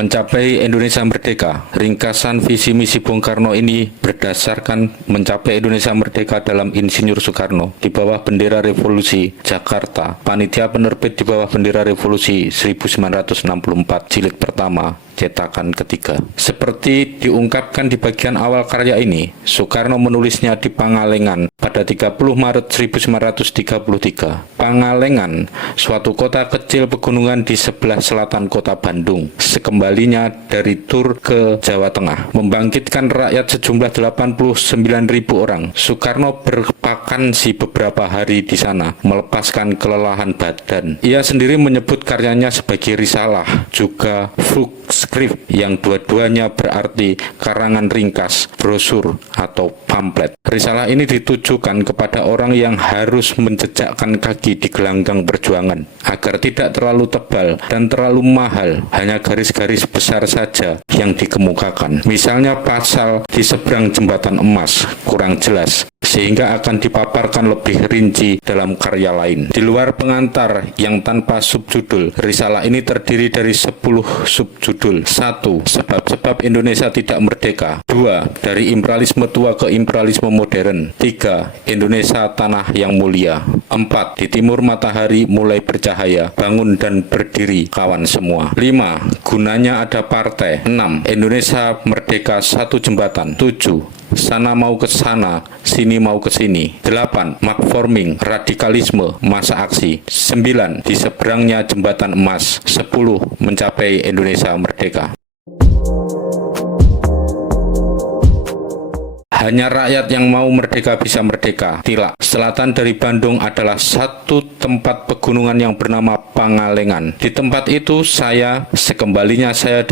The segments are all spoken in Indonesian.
Mencapai Indonesia Merdeka. Ringkasan visi misi Bung Karno ini berdasarkan mencapai Indonesia Merdeka dalam Insinyur Soekarno di bawah bendera revolusi Jakarta. Panitia penerbit di bawah bendera revolusi 1964 jilid pertama cetakan ketiga. Seperti diungkapkan di bagian awal karya ini, Soekarno menulisnya di Pangalengan pada 30 Maret 1933. Pangalengan, suatu kota kecil pegunungan di sebelah selatan kota Bandung. Sekembalinya dari tur ke Jawa Tengah, membangkitkan rakyat sejumlah 89.000 orang. Soekarno bervakansi beberapa hari di sana, melepaskan kelelahan badan. Ia sendiri menyebut karyanya sebagai risalah, juga Flugschrift, yang dua-duanya berarti karangan ringkas, brosur, atau pamflet. Risalah ini ditujukan kepada orang yang harus menjejakkan kaki di gelanggang perjuangan, agar tidak terlalu tebal dan terlalu mahal, hanya garis-garis besar saja yang dikemukakan. Misalnya pasal di seberang jembatan emas, kurang jelas, sehingga akan dipaparkan lebih rinci dalam karya lain. Di luar pengantar yang tanpa subjudul, risalah ini terdiri dari 10 subjudul. 1. Sebab-sebab Indonesia tidak merdeka. 2. Dari imperialisme tua ke imperialisme modern. 3. Indonesia tanah yang mulia. 4. Di timur matahari mulai bercahaya, bangun dan berdiri kawan semua. 5. Gunanya ada partai. 6. Indonesia merdeka satu jembatan. 7. Sana mau ke sana, sini mau ke sini. 8. Mark-forming, radikalisme, masa aksi. 9. Di seberangnya jembatan emas. 10. Mencapai Indonesia merdeka. Hanya rakyat yang mau merdeka bisa merdeka. Tilak. Selatan dari Bandung adalah satu tempat pegunungan yang bernama Pangalengan. Di tempat itu sekembalinya saya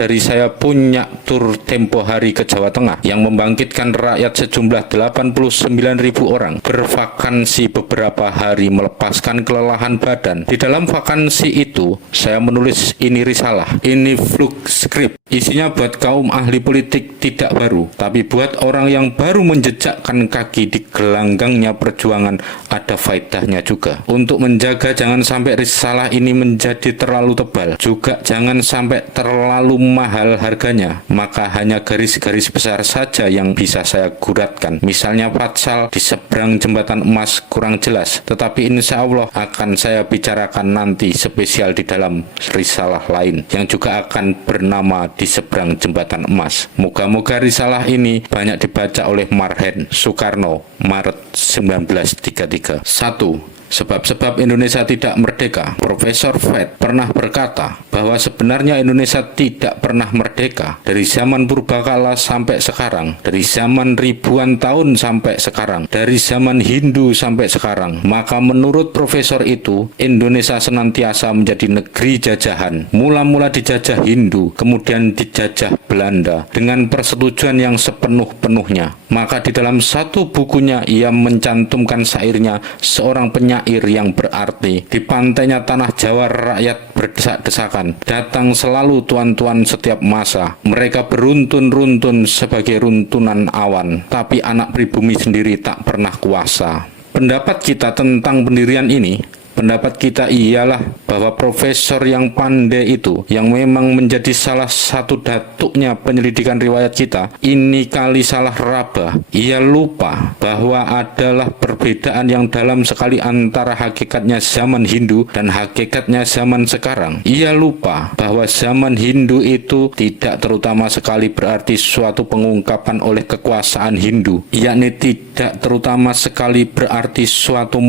punya tur tempo hari ke Jawa Tengah yang membangkitkan rakyat sejumlah 89.000 orang. Bervakansi beberapa hari melepaskan kelelahan badan. Di dalam vakansi itu saya menulis ini risalah, ini Flugschrift. Isinya buat kaum ahli politik tidak baru, tapi buat orang yang baru menjejakkan kaki di gelanggangnya perjuangan, ada faedahnya juga. Untuk menjaga jangan sampai risalah ini menjadi terlalu tebal, juga jangan sampai terlalu mahal harganya, maka hanya garis-garis besar saja yang bisa saya guratkan. Misalnya pasal di seberang jembatan emas kurang jelas, tetapi insya Allah akan saya bicarakan nanti spesial di dalam risalah lain yang juga akan bernama di seberang jembatan emas. Moga-moga risalah ini banyak dibaca oleh Marhen Soekarno, Maret 1933. 1. Sebab-sebab Indonesia tidak merdeka. Profesor Fett pernah berkata bahwa sebenarnya Indonesia tidak pernah merdeka dari zaman purbakala sampai sekarang, dari zaman ribuan tahun sampai sekarang, dari zaman Hindu sampai sekarang. Maka menurut profesor itu, Indonesia senantiasa menjadi negeri jajahan. Mula-mula dijajah Hindu, kemudian dijajah Belanda dengan persetujuan yang sepenuh-penuhnya. Maka di dalam satu bukunya ia mencantumkan syairnya seorang penyair yang berarti, di pantainya tanah Jawa rakyat berdesak-desakan, datang selalu tuan-tuan setiap masa. Mereka beruntun-runtun sebagai runtunan awan, tapi anak pribumi sendiri tak pernah kuasa. Pendapat kita tentang pendirian ini, pendapat kita ialah bahwa profesor yang pandai itu, yang memang menjadi salah satu datuknya penyelidikan riwayat kita, ini kali salah raba. Ia lupa bahwa adalah perbedaan yang dalam sekali antara hakikatnya zaman Hindu dan hakikatnya zaman sekarang. Ia lupa bahwa zaman Hindu itu tidak terutama sekali berarti suatu pengungkapan oleh kekuasaan Hindu, yakni tidak terutama sekali berarti suatu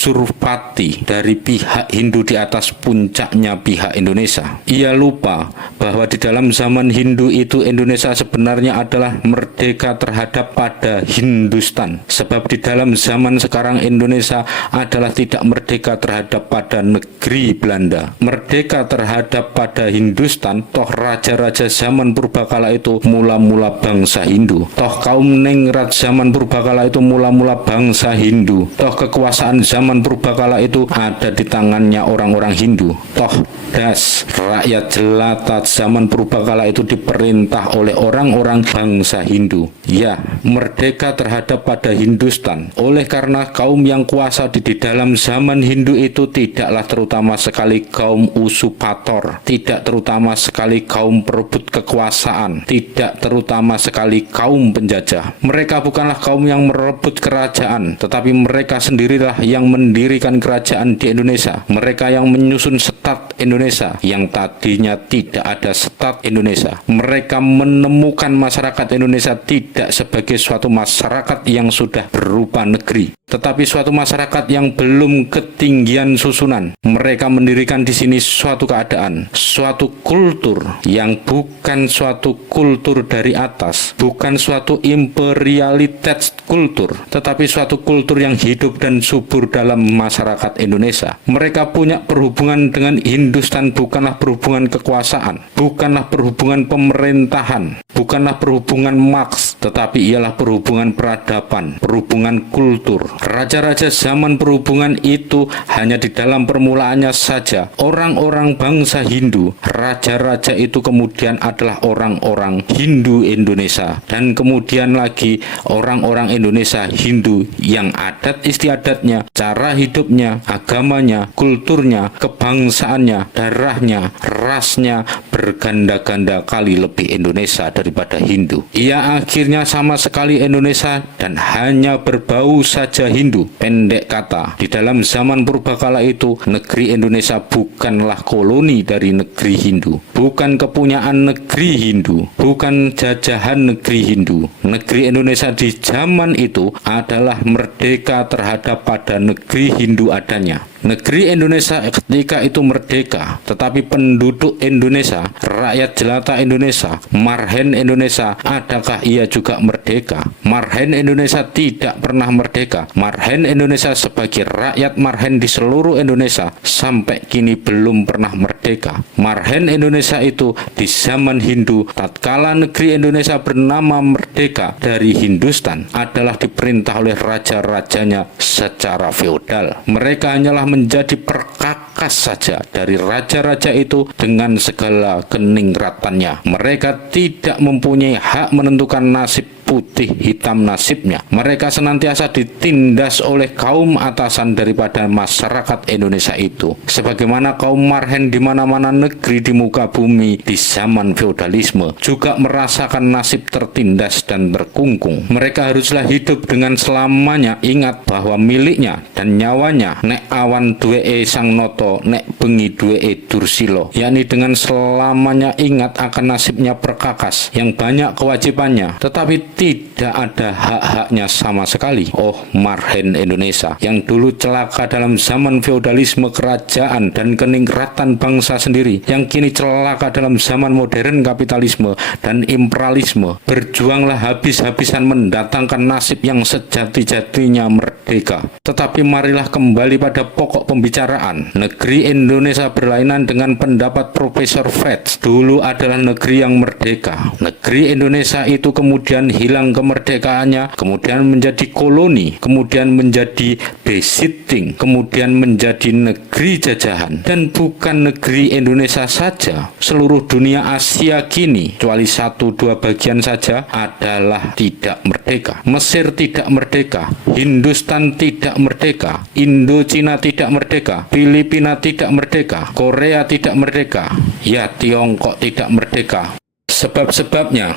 surpati dari pihak Hindu di atas puncaknya pihak Indonesia. Ia lupa bahwa di dalam zaman Hindu itu Indonesia sebenarnya adalah merdeka terhadap pada Hindustan. Sebab di dalam zaman sekarang Indonesia adalah tidak merdeka terhadap pada negeri Belanda. Merdeka terhadap pada Hindustan, toh raja-raja zaman purbakala itu mula-mula bangsa Hindu. Toh kaum ningrat zaman purbakala itu mula-mula bangsa Hindu. Toh kekuasaan zaman zaman purbakala itu ada di tangannya orang-orang Hindu. Toh das, rakyat jelata zaman purbakala itu diperintah oleh orang-orang bangsa Hindu. Ya, merdeka terhadap pada Hindustan. Oleh karena kaum yang kuasa di dalam zaman Hindu itu tidaklah terutama sekali kaum usupator, tidak terutama sekali kaum perebut kekuasaan, tidak terutama sekali kaum penjajah. Mereka bukanlah kaum yang merebut kerajaan, tetapi mereka sendirilah yang mendirikan kerajaan di Indonesia. Mereka yang menyusun setat Indonesia yang tadinya tidak ada setat Indonesia. Mereka menemukan masyarakat Indonesia tidak sebagai suatu masyarakat yang sudah berupa negeri, tetapi suatu masyarakat yang belum ketinggian susunan. Mereka mendirikan di sini suatu keadaan, suatu kultur yang bukan suatu kultur dari atas, bukan suatu imperialitas kultur, tetapi suatu kultur yang hidup dan subur dalam masyarakat Indonesia. Mereka punya perhubungan dengan Hindustan bukanlah perhubungan kekuasaan, bukanlah perhubungan pemerintahan, bukanlah perhubungan Marx, tetapi ialah perhubungan peradaban, perhubungan kultur. Raja-raja zaman perhubungan itu hanya di dalam permulaannya saja. Orang-orang bangsa Hindu, raja-raja itu kemudian adalah orang-orang Hindu Indonesia, dan kemudian lagi orang-orang Indonesia Hindu yang adat istiadatnya, cara hidupnya, agamanya, kulturnya, kebangsaannya, darahnya, rasnya berganda-ganda kali lebih Indonesia daripada Hindu. Ia akhirnya sama sekali Indonesia dan hanya berbau saja Hindu. Pendek kata, di dalam zaman purbakala itu negeri Indonesia bukanlah koloni dari negeri Hindu, bukan kepunyaan negeri Hindu, bukan jajahan negeri Hindu. Negeri Indonesia di zaman itu adalah merdeka terhadap pada negeri Hindu adanya. Negeri Indonesia ketika itu merdeka, tetapi penduduk Indonesia, rakyat jelata Indonesia, marhen Indonesia, adakah ia juga merdeka? Marhen Indonesia tidak pernah merdeka. Marhen Indonesia sebagai rakyat marhen di seluruh Indonesia sampai kini belum pernah merdeka. Marhen Indonesia itu di zaman Hindu, tatkala negeri Indonesia bernama merdeka dari Hindustan, adalah diperintah oleh raja-rajanya secara feodal. Mereka hanyalah menjadi perkakas saja dari raja-raja itu dengan segala keningratannya. Mereka tidak mempunyai hak menentukan nasib putih hitam nasibnya. Mereka senantiasa ditindas oleh kaum atasan daripada masyarakat Indonesia itu, sebagaimana kaum marhen di mana-mana negeri di muka bumi di zaman feodalisme juga merasakan nasib tertindas dan terkungkung. Mereka haruslah hidup dengan selamanya ingat bahwa miliknya dan nyawanya nek awan duweke sang noto, nek bengi duweke dursila, yakni dengan selamanya ingat akan nasibnya perkakas yang banyak kewajibannya tetapi tidak ada hak-haknya sama sekali. Oh marhen Indonesia yang dulu celaka dalam zaman feodalisme kerajaan dan keningratan bangsa sendiri, yang kini celaka dalam zaman modern kapitalisme dan imperialisme, berjuanglah habis-habisan mendatangkan nasib yang sejati-jatinya merdeka. Tetapi marilah kembali pada pokok pembicaraan. Negeri Indonesia berlainan dengan pendapat Profesor Fetz, dulu adalah negeri yang merdeka. Negeri Indonesia itu kemudian hilang kemerdekaannya, kemudian menjadi koloni, kemudian menjadi besiting, kemudian menjadi negeri jajahan. Dan bukan negeri Indonesia saja, seluruh dunia Asia kini, kecuali 1-2 bagian saja adalah tidak merdeka. Mesir tidak merdeka, Hindustan tidak merdeka, Indochina tidak merdeka, Filipina tidak merdeka, Korea tidak merdeka, ya Tiongkok tidak merdeka. Sebab-sebabnya,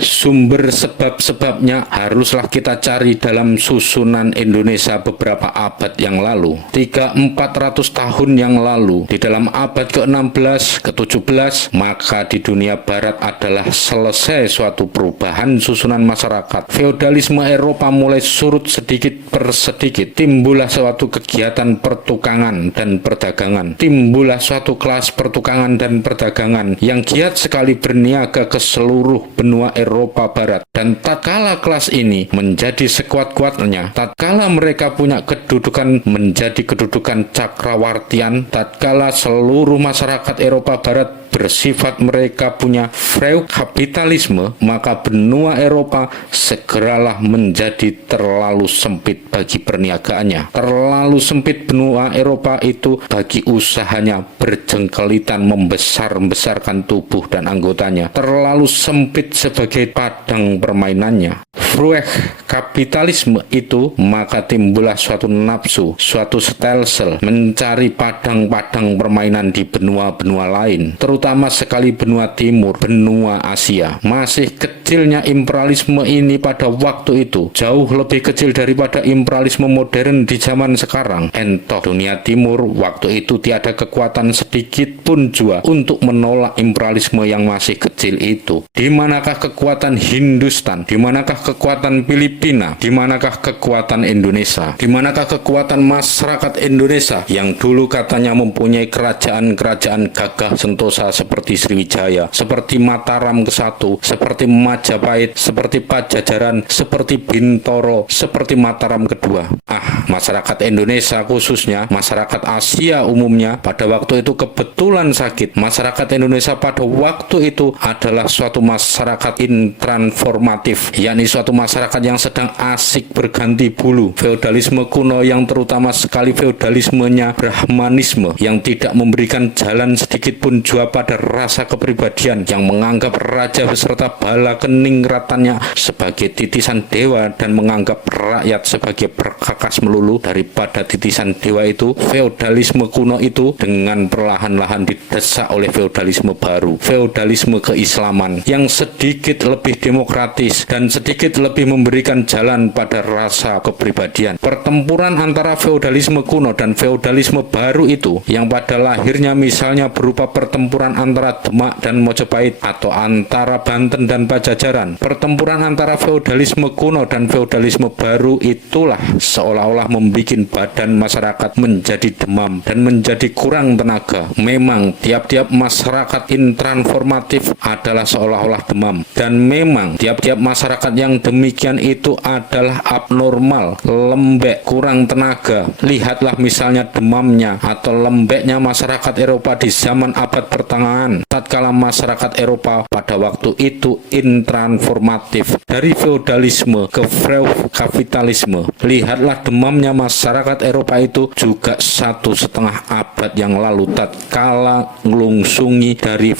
sumber sebab-sebabnya haruslah kita cari dalam susunan Indonesia beberapa abad yang lalu, 300-400 tahun yang lalu, di dalam abad ke-16, ke-17, maka di dunia barat adalah selesai suatu perubahan susunan masyarakat. Feodalisme Eropa mulai surut sedikit per sedikit, timbullah suatu kegiatan pertukangan dan perdagangan, timbullah suatu kelas pertukangan dan perdagangan yang giat sekali berniaga ke seluruh benua Eropa Barat. Dan tatkala kelas ini menjadi sekuat-kuatnya, tatkala mereka punya kedudukan menjadi kedudukan cakrawartian, tatkala seluruh masyarakat Eropa Barat bersifat mereka punya kapitalisme, maka benua Eropa segeralah menjadi terlalu sempit bagi perniagaannya. Terlalu sempit benua Eropa itu bagi usahanya berjengkelitan membesar-besarkan tubuh dan anggotanya. Terlalu sempit sebagai padang permainannya. Kapitalisme itu, maka timbullah suatu nafsu, suatu stelsel mencari padang-padang permainan di benua-benua lain, terutama sekali benua timur, benua Asia. Masih kecilnya imperialisme ini pada waktu itu, jauh lebih kecil daripada imperialisme modern di zaman sekarang. Entoh dunia timur waktu itu tiada kekuatan sedikit pun jua untuk menolak imperialisme yang masih kecil itu. Di manakah kekuatan Hindustan? Di manakah kekuatan Filipina? Di manakah kekuatan Indonesia? Di manakah kekuatan masyarakat Indonesia yang dulu katanya mempunyai kerajaan-kerajaan gagah sentosa seperti Sriwijaya, seperti Mataram ke-1, seperti Majapahit, seperti Pajajaran, seperti Bintoro, seperti Mataram kedua. Masyarakat Indonesia khususnya, masyarakat Asia umumnya pada waktu itu kebetulan sakit. Masyarakat Indonesia pada waktu itu adalah suatu masyarakat intransformatif, yakni suatu masyarakat yang sedang asik berganti bulu. Feodalisme kuno yang terutama sekali feodalismenya Brahmanisme yang tidak memberikan jalan sedikit pun jua pada rasa kepribadian, yang menganggap raja beserta bala keningratannya sebagai titisan dewa dan menganggap rakyat sebagai perkakas melulu daripada titisan dewa itu. Feodalisme kuno itu dengan perlahan-lahan didesak oleh feodalisme baru, feodalisme keislaman yang sedikit lebih demokratis dan sedikit lebih memberikan jalan pada rasa kepribadian. Pertempuran antara feodalisme kuno dan feodalisme baru itu, yang pada lahirnya misalnya berupa pertempuran antara Demak dan Mojopahit atau antara Banten dan Pajajaran. Pertempuran antara feodalisme kuno dan feodalisme baru itulah seolah-olah membuat badan masyarakat menjadi demam dan menjadi kurang tenaga. Memang tiap-tiap masyarakat intransformatif adalah seolah-olah demam, dan memang tiap-tiap masyarakat yang demikian itu adalah abnormal, lembek, kurang tenaga. Lihatlah misalnya demamnya atau lembeknya masyarakat Eropa di zaman abad pertengahan, tatkala masyarakat Eropa pada waktu itu intransformatif dari feodalisme ke kapitalisme. Lihatlah demamnya masyarakat Eropa itu juga 1,5 abad yang lalu tatkala ngelungsungi dari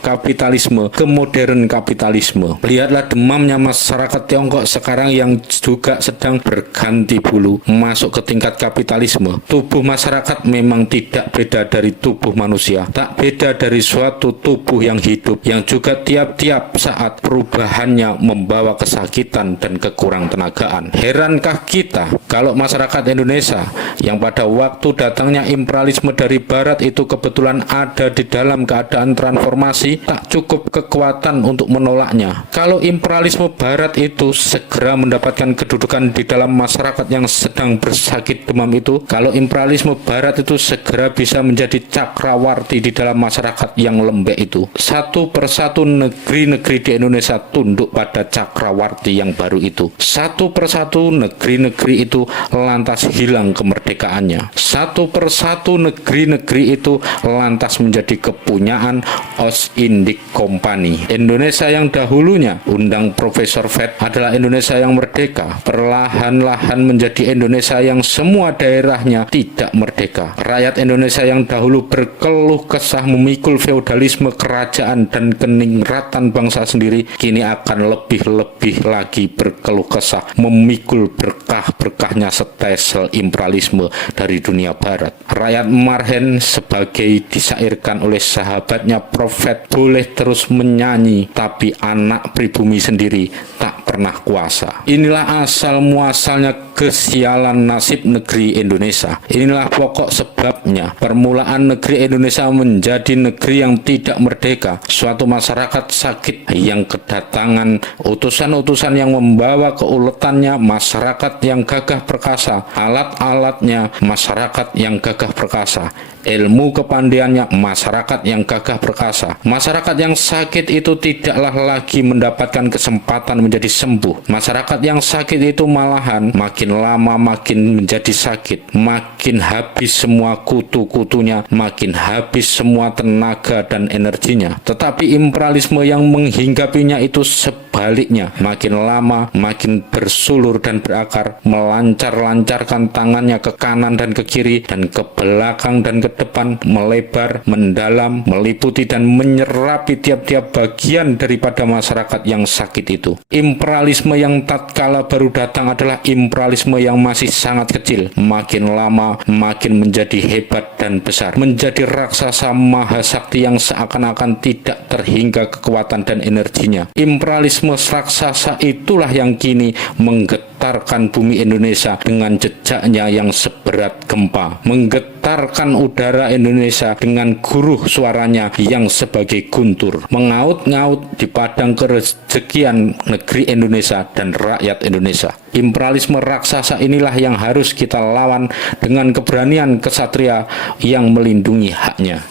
kapitalisme ke modern kapitalisme. Lihatlah demamnya masyarakat Tiongkok sekarang yang juga sedang berganti bulu masuk ke tingkat kapitalisme. Tubuh masyarakat memang tidak beda dari tubuh manusia, tak beda dari suatu tubuh yang hidup yang juga tiap-tiap saat perubahannya membawa kesakitan dan kekurang tenagaan. Herankah kita kalau masyarakat Indonesia yang pada waktu datangnya imperialisme dari barat itu kebetulan ada di dalam keadaan transformasi, tak cukup kekuatan untuk menolaknya. Kalau imperialisme barat itu segera mendapatkan kedudukan di dalam masyarakat yang sedang bersakit demam itu, kalau imperialisme barat itu segera bisa menjadi cakrawarti di dalam masyarakat yang lembek itu, satu persatu negeri-negeri di Indonesia tunduk pada cakrawarti yang baru itu. Satu persatu negeri-negeri itu lantas hilang kemerdekaannya. Satu persatu negeri-negeri itu lantas menjadi kepunyaan Ostindik Company. Indonesia yang dahulunya, undang Profesor Fett, adalah Indonesia yang merdeka, perlahan-lahan menjadi Indonesia yang semua daerahnya tidak merdeka. Rakyat Indonesia yang dahulu berkeluh kesah memikul feodalisme kerajaan dan keningratan bangsa sendiri, kini akan lebih-lebih lagi berkeluh kesah memikul berkah-berkahnya stelsel imperialisme dari dunia barat. Rakyat Marhen sebagai disairkan oleh sahabatnya Prophet boleh terus menyanyi, tapi anak pribumi sendiri tak pernah kuasa. Inilah asal muasalnya kesialan nasib negeri Indonesia. Inilah pokok sebabnya permulaan negeri Indonesia menjadi negeri yang tidak merdeka. Suatu masyarakat sakit yang kedatangan utusan-utusan yang membawa keuletannya masyarakat yang gagah perkasa, alat-alatnya masyarakat yang gagah perkasa, ilmu kepandaiannya masyarakat yang gagah perkasa. Masyarakat yang sakit itu tidaklah lagi mendapatkan kesempatan menjadi sembuh. Masyarakat yang sakit itu malahan makin makin lama makin menjadi sakit, makin habis semua kutu-kutunya, makin habis semua tenaga dan energinya. Tetapi imperialisme yang menghinggapinya itu sebaliknya, makin lama makin bersulur dan berakar, melancar-lancarkan tangannya ke kanan dan ke kiri, dan ke belakang dan ke depan, melebar, mendalam, meliputi dan menyerapi tiap-tiap bagian daripada masyarakat yang sakit itu. Imperialisme yang tatkala baru datang adalah imperialisme yang masih sangat kecil, makin lama makin menjadi hebat dan besar, menjadi raksasa mahasakti yang seakan-akan tidak terhingga kekuatan dan energinya. Imperialisme raksasa itulah yang kini menggetarkan bumi Indonesia dengan jejaknya yang seberat gempa, menggetarkan udara Indonesia dengan guruh suaranya yang sebagai guntur, mengaut-ngaut di padang kerezekian negeri Indonesia dan rakyat Indonesia. Imperialisme raksasa inilah yang harus kita lawan dengan keberanian kesatria yang melindungi haknya.